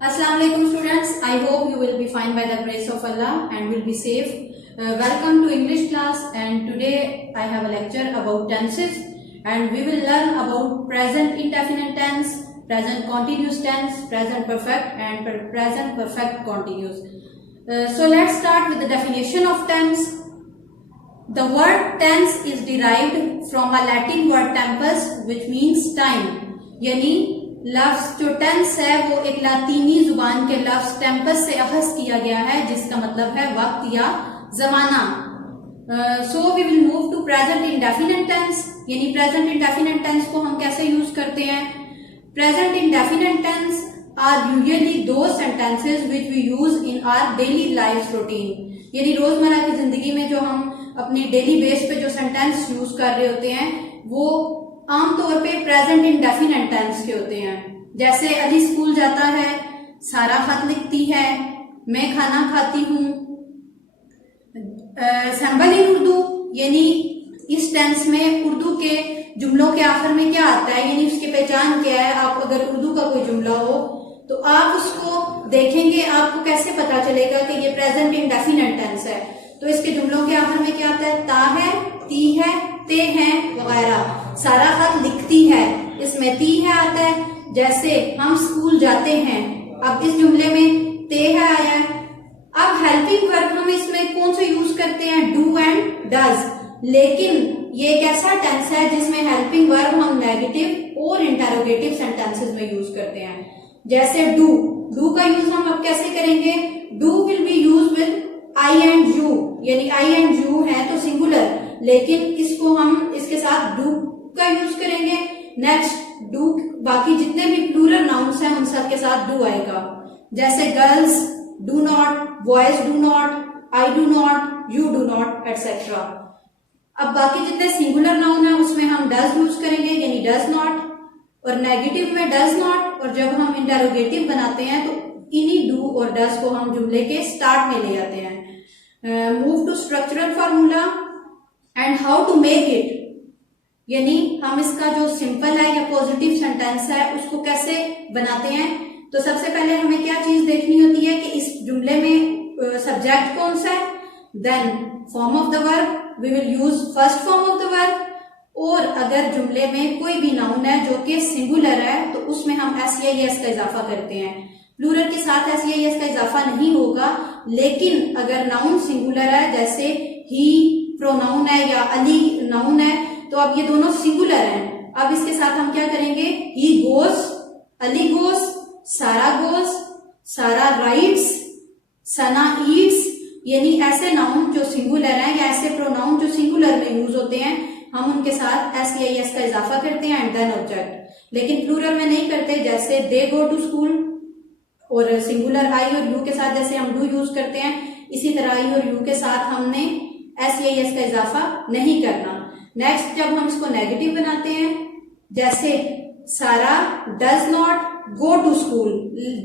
Assalamu alaikum students. I hope you will be fine by the grace of Allah and will be safe. Welcome to English class, and today I have a lecture about tenses, and we will learn about present indefinite tense, present continuous tense, present perfect and present perfect continuous. So let's start with the definition of tense. The word tense is derived from a Latin word tempus which means time. यानी लफ्ज जो tense है वो एक लातीनी जुबान के लफ्ज Tempest से अखज किया गया है, जिसका मतलब है वक्त या जमाना. So we will move to present indefinite tense. यानी प्रेजेंट इंडेफिनिट टेंस को हम कैसे यूज करते हैं. Present indefinite tense are usually those sentences which we use in our daily life routine. यानी रोजमर्रा की जिंदगी में जो हम अपने डेली बेस पे जो सेंटेंस यूज कर रहे होते हैं वो आमतौर पे प्रेजेंट इंडेफिनिट टेंस के होते हैं. जैसे अली स्कूल जाता है, सारा खत लिखती है, मैं खाना खाती हूँ. सिंबल इन उर्दू, यानी इस टेंस में उर्दू के जुमलों के आखिर में क्या आता है, यानी उसकी पहचान क्या है. आप अगर उर्दू का कोई जुमला हो तो आप उसको देखेंगे, आपको कैसे पता चलेगा कि ये प्रेजेंट इंडेफिनिट टेंस है. तो इसके जुमलों के आखिर में क्या आता है, ता है, ती है, ते है वगैरह. सारा खत लिखती है, इसमें ती है आता है. जैसे हम स्कूल जाते हैं, अब इस जुमले में ते है आया है. अब हेल्पिंग वर्ब हम इसमें कौन सा यूज करते हैं, डू एंड डज. लेकिन ये एक ऐसा टेंस है जिसमें हेल्पिंग वर्ब हम नेगेटिव और इंटरोगेटिव सेंटेंसेस में यूज करते हैं. जैसे डू का यूज हम अब कैसे करेंगे, do will be use with I and you. यानी आई एंड यू है तो सिंगुलर, लेकिन इसको हम इसके साथ डू का यूज करेंगे. नेक्स्ट डू, बाकी जितने भी प्लूरल नाउन्स हैं उन सब के साथ डू आएगा. जैसे girls do not, boys do not, I do not, you do not etcetera. अब बाकी जितने सिंगुलर नाउन है उसमें हम डज यूज करेंगे, यानी डज नॉट, और नेगेटिव में डज नॉट. और जब हम इंटरोगेटिव बनाते हैं तो इन्हीं डू और डज को हम जुमले के स्टार्ट में ले आते हैं. Move to structural formula and how to make it. यानी हम इसका जो सिंपल है या पॉजिटिव सेंटेंस है उसको कैसे बनाते हैं. तो सबसे पहले हमें क्या चीज देखनी होती है कि इस जुमले में सब्जेक्ट कौन सा है, then form of the verb, we will use first form of the verb. और अगर जुमले में कोई भी नाउन है जो कि सिंगुलर है तो उसमें हम एस का इजाफा करते हैं. प्लूरल के साथ एस का इजाफा नहीं होगा, लेकिन अगर नाउन सिंगुलर है, जैसे ही प्रोनाउन है या अली नाउन है, तो अब ये दोनों सिंगुलर हैं. अब इसके साथ हम क्या करेंगे, ही गोज, अली गोज, सारा गोज, सारा राइट्स, सना ईट्स. यानी ऐसे नाउन जो सिंगुलर हैं या ऐसे प्रोनाउन जो सिंगुलर में यूज होते हैं हम उनके साथ एस का इजाफा करते हैं एंड देन ऑब्जेक्ट. लेकिन प्लूरल में नहीं करते. जैसे दे गो टू स्कूल, और सिंगुलर आई और यू के साथ जैसे हम डू यूज करते हैं, इसी तरह आई और यू के साथ हमने एस का इजाफा नहीं करना. नेक्स्ट जब हम इसको नेगेटिव बनाते हैं, जैसे Sara does not go to school,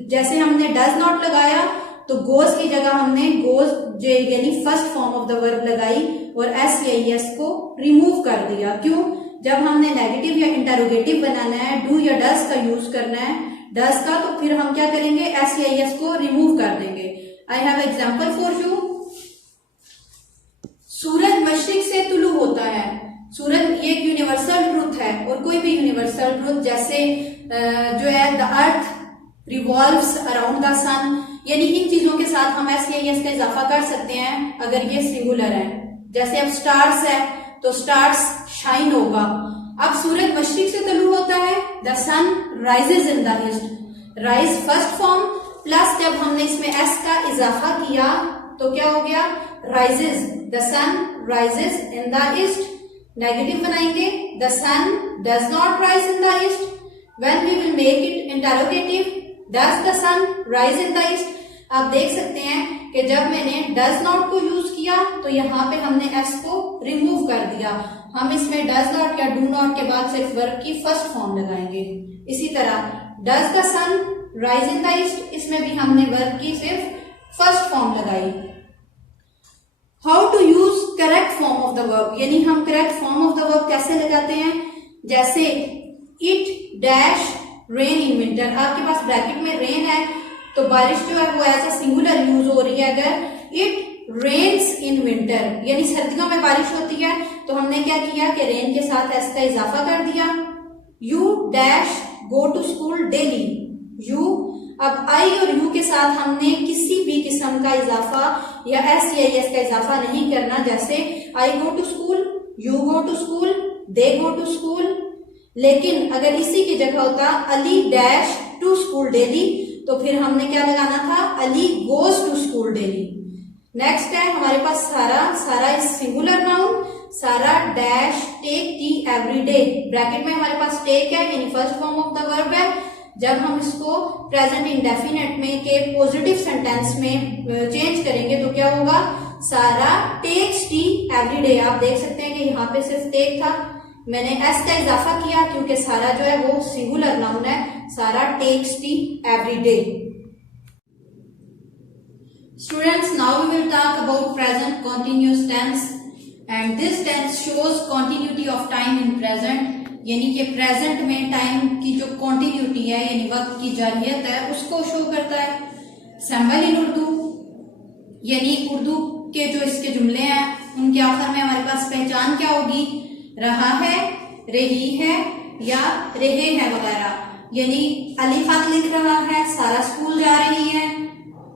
जैसे हमने डज नॉट लगाया तो गोज की जगह हमने गोज यानी first form of the verb लगाई और एस को रिमूव कर दिया. क्यों, जब हमने नेगेटिव या इंटरोगेटिव बनाना है, डू या डज का यूज करना है, डज का, तो फिर हम क्या करेंगे, एस को रिमूव कर देंगे. I have example for you. सूरज मशरिक से तुलू होता है. सूरज ये एक यूनिवर्सल ट्रुथ है, और कोई भी यूनिवर्सल ट्रुथ जैसे जो है the earth revolves around the sun, यानी इन चीजों के साथ हम एस का इजाफा कर सकते हैं अगर ये सिंगुलर है. जैसे अब स्टार्स है तो स्टार्स शाइन होगा. अब सूरज मशरिक से तुलू होता है, the sun rises in the east. Rise first form plus जब हमने इसमें एस का इजाफा किया तो क्या हो गया, rises, the sun rises in the east. Negative बनाएंगे, the sun does not rise in the east. When we will make it interrogative, does the sun rise in the east. आप देख सकते हैं कि जब मैंने डज नॉट को use किया तो यहाँ पे हमने एस को रिमूव कर दिया. हम इसमें डज नॉट या डू नॉट के बाद सिर्फ वर्ब की फर्स्ट फॉर्म लगाएंगे. इसी तरह does the sun rise in the east, इसमें भी हमने वर्ब की सिर्फ फर्स्ट फॉर्म लगाई. How to use correct form of the verb, यानी हम correct form of the verb कैसे लगाते हैं. जैसे it dash rain in winter, आपके पास ब्रैकेट में रेन है तो बारिश जो है वो एज अ सिंगुलर यूज हो रही है। अगर इट रेन्स इन विंटर, यानी सर्दियों में बारिश होती है, तो हमने क्या किया कि रेन के साथ एस का इजाफा कर दिया। You dash go to school daily, you, अब आई और यू के साथ हमने किसी भी किस्म का इजाफा या एस या एस का इजाफा नहीं करना। जैसे I go to school, you go to school, they go to school. लेकिन अगर इसी की जगह होता Ali dash to school daily, तो फिर हमने क्या लगाना था, Ali goes to school daily. Next है हमारे पास Sara, Sara is singular noun, Sara dash take tea every day, bracket में हमारे पास टेक है यानी first form of the verb है। जब हम इसको प्रेजेंट इंडेफिनेट में के पॉजिटिव सेंटेंस में चेंज करेंगे तो क्या होगा, सारा टेक्स टी एवरी डे। आप देख सकते हैं कि यहाँ पे सिर्फ टेक था, मैंने एस का इजाफा किया क्योंकि सारा जो है वो सिंगुलर नाउन है, Sara takes tea every day. Students, now we will talk about present continuous tense and this tense shows continuity of time in present, यानी कि प्रेजेंट में टाइम की जो कॉन्टिन्यूटी है यानी वक्त की जारियत है उसको शो करता है। सैम्बल इन उर्दू, यानी उर्दू के जो इसके जुमले हैं उनके आखिर में हमारे पास पहचान क्या होगी, रहा है, रही है या रहे हैं वगैरह। यानी अली खत लिख रहा है, सारा स्कूल जा रही है,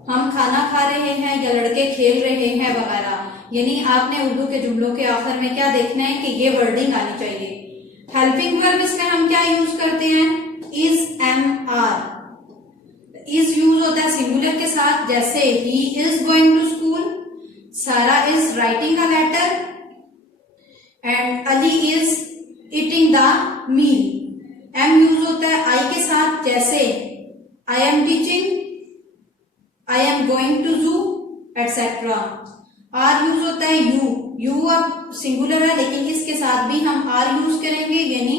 हम खाना खा रहे हैं या लड़के खेल रहे हैं वगैरह। यानी आपने उर्दू के जुमलों के आखिर में क्या देखना है कि ये वर्डिंग आनी चाहिए। हेल्पिंग वर्ब इसमें हम क्या यूज करते हैं, is, am, are. Is use होता है सिंगुलर के साथ, जैसे ही is going to school, Sara is writing a letter and Ali is eating the meal. Am use होता है आई के साथ, जैसे I am teaching, I am going to zoo, etc. R use होता है यू, यू अब सिंगुलर है लेकिन इसके साथ भी हम आर यूज करेंगे, यानी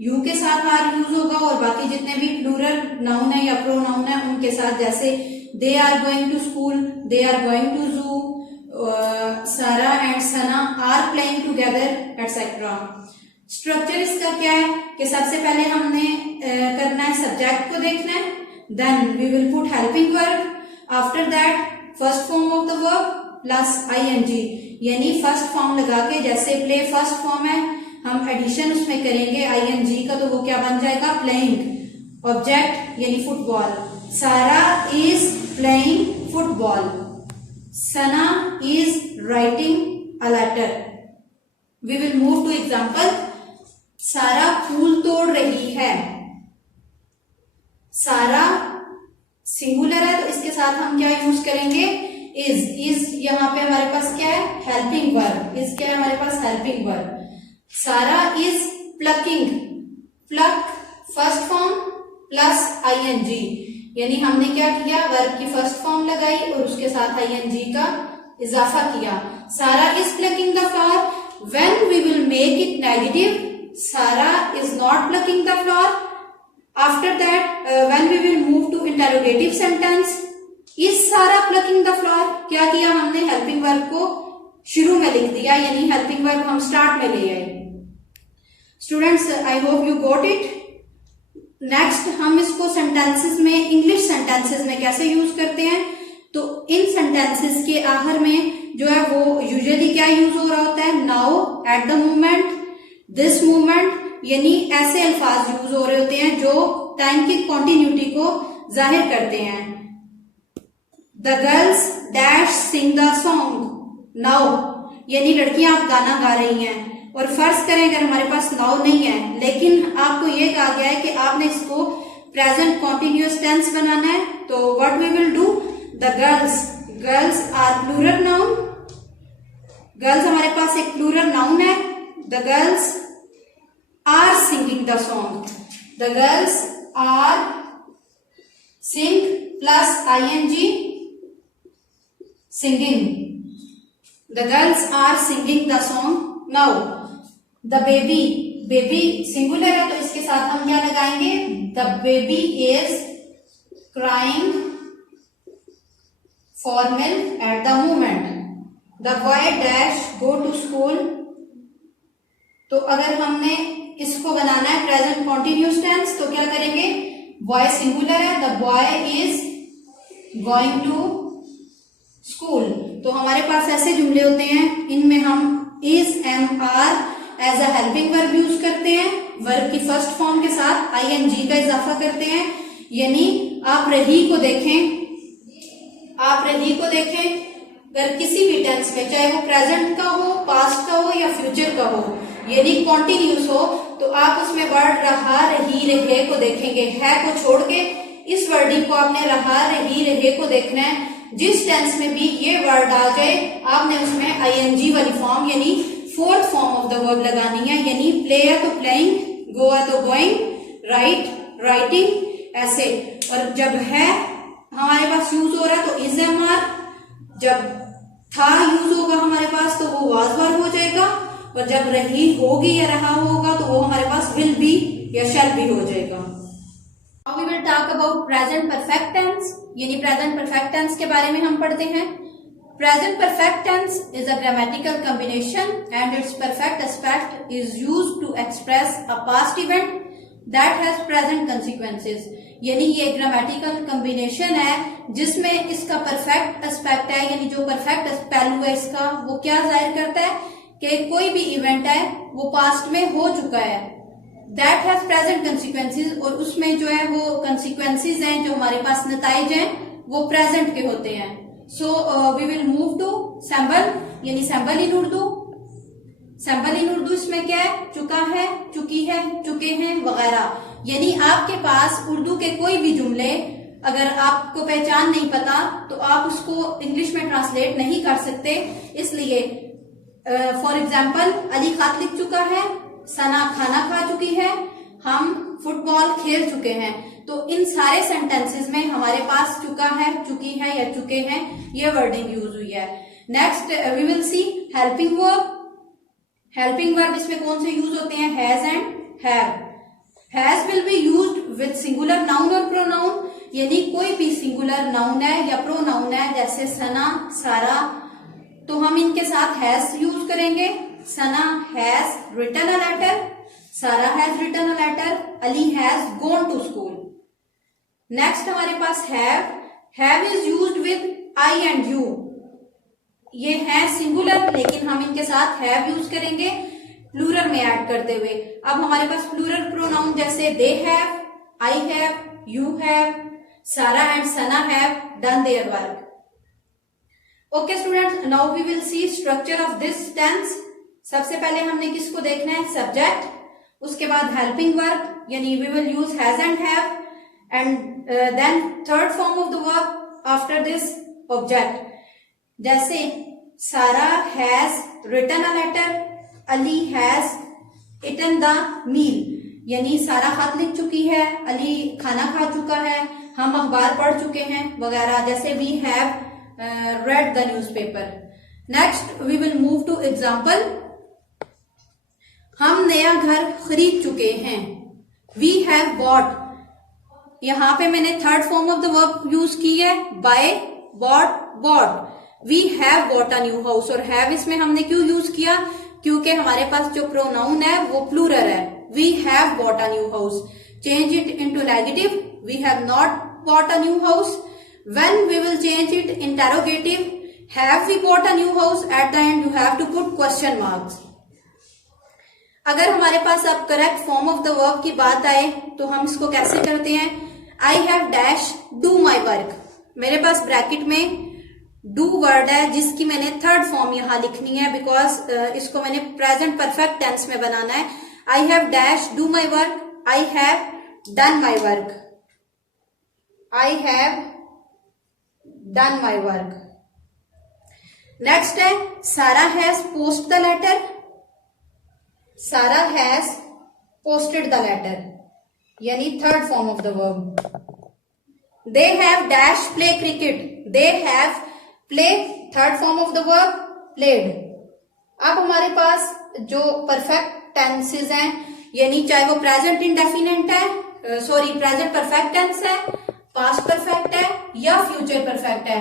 यू के साथ आर यूज होगा और बाकी जितने भी प्लूरल नाउन है या प्रोनाउन है उनके साथ, जैसे they are going to school, they are going to zoo, Sara and Sana are playing together etcetera. Structure इसका क्या है कि सबसे पहले हमने करना है सब्जेक्ट को देखना है, then we will put helping verb, after that first form of the verb plus ING, यानी फर्स्ट फॉर्म लगा के, जैसे प्ले फर्स्ट फॉर्म है हम एडिशन उसमें करेंगे आईएनजी का, तो वो क्या बन जाएगा, प्लेइंग। ऑब्जेक्ट यानी football, Sara is playing football, Sana is writing a letter. We will move to example. Sara फूल तोड़ रही है, सारा सिंगुलर है तो इसके साथ हम क्या यूज करेंगे, इज। इज यहाँ पे हमारे पास क्या है, हेल्पिंग वर्ब, इज क्या है हमारे पास, helping verb. Sara is plucking, pluck first form plus ING, यानी हमने क्या किया, वर्ब की फर्स्ट फॉर्म लगाई और उसके साथ आईएनजी का इजाफा किया। Sara is plucking the flower, when we will make it negative, Sara is not plucking the flower. After that, when we will move to interrogative sentence, is Sara plucking the flower? क्या किया हमने, हेल्पिंग वर्ब को शुरू में लिख दिया, यानी helping verb हम स्टार्ट में ले आए। Students, I hope you got it. Next हम इसको सेंटेंसेस में, इंग्लिश सेंटेंसेस में कैसे यूज करते हैं, तो इन सेंटेंसेस के आखिर में जो है वो यूजुअली क्या यूज हो रहा होता है, now, at the moment, this moment, यानी ऐसे अल्फाज यूज हो रहे होते हैं जो टाइम की कॉन्टिन्यूटी को जाहिर करते हैं। The girls dash sing the song now, यानी लड़कियां आप गाना गा रही हैं। और फर्ज करें अगर हमारे पास नाउ नहीं है लेकिन आपको ये कहा गया है कि आपने इसको प्रेजेंट कॉन्टिन्यूअस टेंस बनाना है, तो what we will do, the girls, girls are plural noun, girls हमारे पास एक प्लूरल नाउन है, the girls are singing the song, the girls are sing plus ing singing, the girls are singing the song now। the baby, baby singular है तो इसके साथ हम क्या लगाएंगे, the baby is crying for milk at the moment, the boy dash go to school। तो अगर हमने इसको बनाना है प्रेजेंट कॉन्टिन्यूअस टेंस तो क्या करेंगे, बॉय सिंगुलर है, the boy is going to school. तो हमारे पास ऐसे जुमले होते हैं, इनमें हम is, am, are as a helping verb use करते हैं। वर्ब की फर्स्ट फॉर्म के साथ आईएनजी का इजाफा करते हैं। यानी आप रही को देखें, अगर किसी भी टेंस में, चाहे वो प्रेजेंट का हो, पास्ट का हो या फ्यूचर का हो, यदि कॉन्टिन्यूस हो, तो आप उसमें वर्ड रहा, रही, रहे को देखेंगे। है को छोड़ के इस वर्डिंग को आपने रहा, रही, रहे को देखना है। जिस टेंस में भी ये वर्ड आ जाए, आपने उसमें आईएनजी वाली फॉर्म यानी fourth form of the verb लगानी है। यानी प्ले है तो प्लेइंग, गो है तो गोइंग, राइट, राइटिंग, ऐसे। और जब है हमारे पास यूज हो रहा है तो इज, एम, आर। जब था यूज होगा हमारे पास तो वो वाज वर्ब हो जाएगा। और जब रही होगी या रहा होगा तो वो हमारे पास विल बी या शैल बी हो जाएगा। Now we will talk about present perfect tense, यानी present perfect tense के बारे में हम पढ़ते हैं। Present perfect tense is a grammatical combination and its perfect aspect is used to express a past event that has present consequences। यानी ये grammatical combination है जिसमें इसका परफेक्ट एस्पेक्ट है, यानी जो परफेक्ट पहलू है इसका, वो क्या जाहिर करता है कि कोई भी इवेंट है वो पास्ट में हो चुका है। दैट हैज प्रेजेंट कंसिक्वेंसेज, और उसमें जो है वो कंसिक्वेंसेज हैं, जो हमारे पास नताइज हैं, वो प्रेजेंट के होते हैं। So we will move to sample, यानी sample in Urdu. Sample in Urdu इसमें क्या है? चुका है, चुकी है, चुके हैं वगैरह। यानी आपके पास उर्दू के कोई भी जुमले अगर आपको पहचान नहीं पता तो आप उसको इंग्लिश में ट्रांसलेट नहीं कर सकते। इसलिए फॉर एग्जाम्पल, अली खत लिख चुका है, सना खाना खा चुकी है, हम फुटबॉल खेल चुके हैं। तो इन सारे सेंटेंसेस में हमारे पास चुका है, चुकी है या चुके हैं, ये वर्डिंग यूज हुई है। Next we will see helping verb. Helping verb इसमें कौन से यूज होते हैं? Has and have. Has will be used with singular noun और प्रोनाउन, यानी कोई भी सिंगुलर नाउन है या प्रोनाउन है, जैसे सना, सारा, तो हम इनके साथ हैज यूज करेंगे। Sana has written a letter, Sara has written a letter, Ali has gone to school. Next हमारे पास have is used with I and you. ये है सिंगुलर, लेकिन हम इनके साथ हैव यूज करेंगे प्लूरल में ऐड करते हुए। अब हमारे पास प्लूरल प्रोनाउन जैसे they have, I have, you have, Sara and Sana have done their work. Okay students, now we will see structure of this tense. सबसे पहले हमने किसको देखना है? सब्जेक्ट, उसके बाद हेल्पिंग वर्ब, यानी we will use has and have, and then third form of the verb after this object. जैसे Sara has written a letter, Ali has eaten the meal, यानी सारा खत लिख चुकी है, अली खाना खा चुका है, हम अखबार पढ़ चुके हैं वगैरह। जैसे we have read the newspaper। Next we will move to example. हम नया घर खरीद चुके हैं, वी हैव बॉट। यहां पे मैंने third form of the verb use की है, buy, bought, bought. We have bought a new house, और हैव इसमें हमने क्यों यूज किया? क्योंकि हमारे पास जो प्रोनाउन है वो प्लूरल है। We have bought a new house. Change it into negative, we have not bought a new house. When we will change it interrogative, have we bought a new house? At the end you have to put question marks। अगर हमारे पास अब correct form of the verb की बात आए तो हम इसको कैसे करते हैं? I have dash do my work। मेरे पास ब्रैकेट में do वर्ड है जिसकी मैंने थर्ड फॉर्म यहां लिखनी है, बिकॉज इसको मैंने प्रेजेंट परफेक्ट टेंस में बनाना है। I have dash do my work, I have done my work, I have done my work। Next है सारा has post the letter, Sara has posted the letter, यानी third form of the verb. They have dash play cricket, they have play, third form of the verb played. अब हमारे पास जो perfect tenses हैं, यानी चाहे वो प्रेजेंट इंडेफिनिट है, present perfect tense है, पास्ट परफेक्ट है या फ्यूचर परफेक्ट है,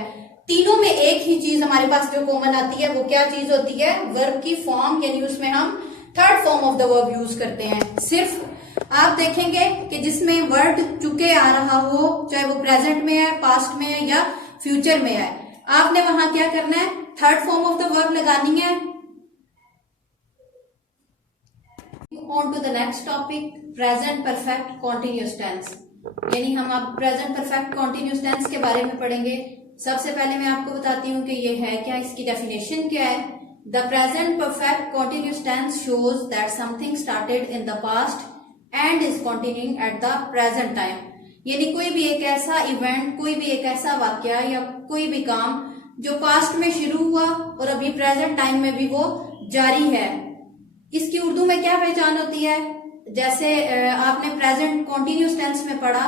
तीनों में एक ही चीज हमारे पास जो कॉमन आती है वो क्या चीज होती है? वर्ब की फॉर्म, यानी उसमें हम third form of the verb use करते हैं। सिर्फ आप देखेंगे कि जिसमें वर्ड चुके आ रहा हो, चाहे वो प्रेजेंट में है, पास्ट में है या फ्यूचर में है, आपने वहां क्या करना है, third form of the verb लगानी है। On to the next topic, present perfect continuous tense. यानी हम अब प्रेजेंट परफेक्ट कॉन्टिन्यूस टेंस के बारे में पढ़ेंगे। सबसे पहले मैं आपको बताती हूँ कि ये है क्या, इसकी डेफिनेशन क्या है। The present perfect continuous tense shows that something started in the past and is continuing at the present time. यानी कोई भी एक ऐसा इवेंट, कोई भी एक ऐसा वाक्य या कोई भी काम जो पास्ट में शुरू हुआ और अभी प्रेजेंट टाइम में भी वो जारी है। इसकी उर्दू में क्या पहचान होती है, जैसे आपने प्रेजेंट कॉन्टिन्यूस टेंस में पढ़ा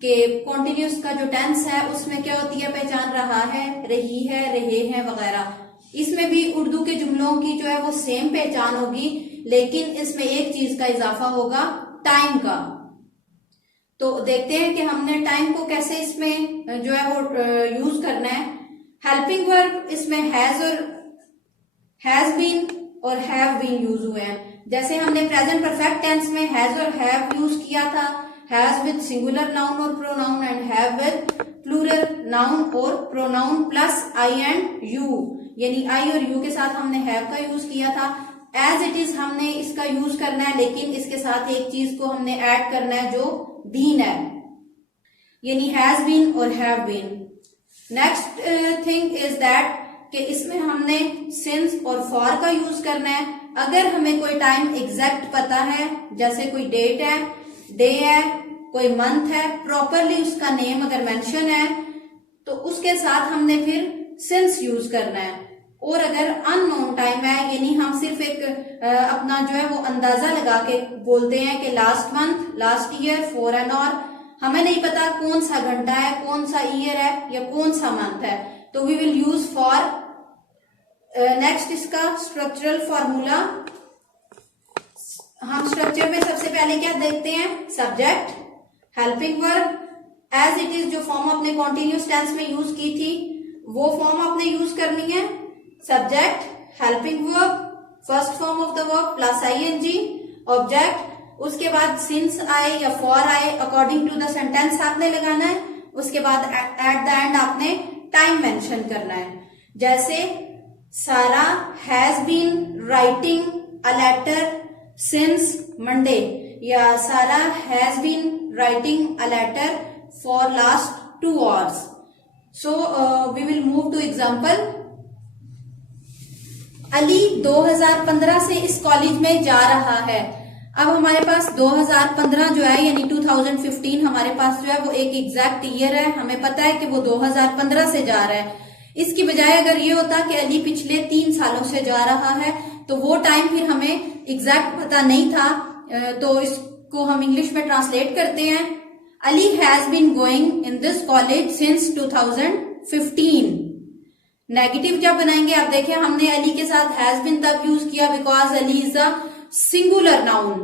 कि कॉन्टिन्यूस का जो टेंस है उसमें क्या होती है पहचान, रहा है, रही है, रहे हैं वगैरह। इसमें भी उर्दू के जुमलों की जो है वो सेम पहचान होगी, लेकिन इसमें एक चीज का इजाफा होगा, टाइम का। तो देखते हैं कि हमने टाइम को कैसे इसमें जो है वो यूज करना है। हेल्पिंग वर्ब इसमें हैज और हैज बीन और हैव बीन यूज हुए हैं। जैसे हमने प्रेजेंट परफेक्ट टेंस में हैज और हैव यूज किया था, हैज विद सिंगुलर नाउन और pronoun and have with plural noun और pronoun plus I and you. यानी आई और यू के साथ हमने हैव का यूज किया था। एज इट इज हमने इसका यूज करना है, लेकिन इसके साथ एक चीज को हमने ऐड करना है जो बीन है, यानी हैज बीन और have been. Next thing is that कि इसमें हमने सिंस और फॉर का यूज करना है। अगर हमें कोई टाइम एग्जैक्ट पता है, जैसे कोई डेट है, डे है, कोई मंथ है, प्रॉपरली उसका नेम अगर मेंशन है, तो उसके साथ हमने फिर सिंस यूज करना है। और अगर अननोन टाइम है, यानी हम सिर्फ एक अपना जो है वो अंदाजा लगा के बोलते हैं कि last month, last year, for एन और, हमें नहीं पता कौन सा घंटा है, कौन सा ईयर है या कौन सा मंथ है, तो we will use for. Next इसका स्ट्रक्चरल फॉर्मूला, हम स्ट्रक्चर में सबसे पहले क्या देखते हैं, subject, helping verb, as it is जो फॉर्म अपने कॉन्टिन्यूस टेंस में यूज की थी वो फॉर्म आपने यूज करनी है, subject, helping verb, first form of the verb plus ING, object, उसके बाद सिंस आए या फॉर आए अकॉर्डिंग टू द सेंटेंस आपने लगाना है। उसके बाद एट द एंड आपने टाइम मेंशन करना है। जैसे Sara has been writing a letter since Monday, या Sara has been writing a letter for last 2 hours। So we will move to example. Ali 2015 से इस कॉलेज में जा रहा है। अब हमारे पास 2015 जो है यानी 2015 हमारे पास जो है वो एक एग्जैक्ट ईयर है, हमें पता है कि वो 2015 से जा रहा है। इसकी बजाय अगर ये होता कि अली पिछले 3 सालों से जा रहा है, तो वो टाइम फिर हमें एग्जैक्ट पता नहीं था, तो इसको हम इंग्लिश में ट्रांसलेट करते हैं। Ali has been going in this college since 2015। Negative जब बनाएंगे, आप देखिए हमने अली के साथ हैज बीन तब यूज किया because Ali is a singular noun.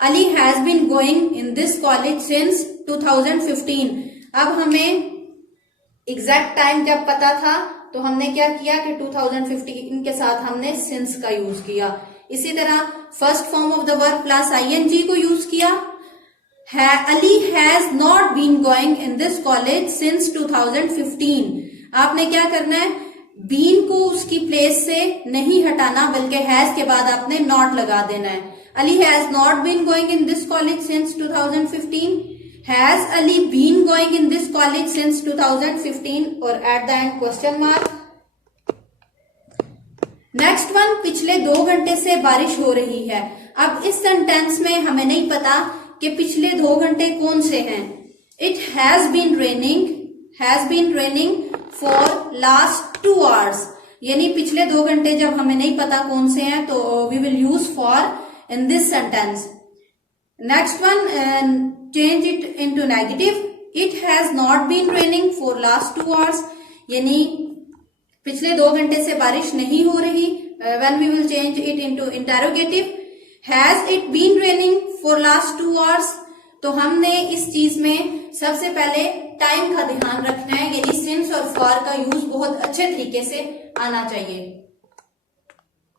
Ali has been going in this college since 2015। अब हमें एग्जैक्ट टाइम जब पता था तो हमने क्या किया कि 2015 के साथ हमने सिंस का यूज किया। इसी तरह first form of the verb plus ING को यूज किया। Ali has not been going in this college since 2015। आपने क्या करना है, बीन को उसकी प्लेस से नहीं हटाना, बल्कि हैज के बाद आपने नॉट लगा देना है। Ali has not been going in this college since 2015। Has Ali been going in this college since 2015 और at the end question mark. Next one, पिछले 2 घंटे से बारिश हो रही है। अब इस सेंटेंस में हमें नहीं पता कि पिछले 2 घंटे कौन से हैं। It has been raining for last 2 hours, यानी पिछले 2 घंटे जब हमें नहीं पता कौन से हैं तो we will use for in this sentence. Next one, change it into negative. It has not been raining for last 2 hours, यानी पिछले 2 घंटे से बारिश नहीं हो रही। When we will change it into interrogative, has it been raining for last 2 hours। तो हमने इस चीज में सबसे पहले टाइम का ध्यान रखना है, यानी सिंस और फॉर का यूज बहुत अच्छे तरीके से आना चाहिए।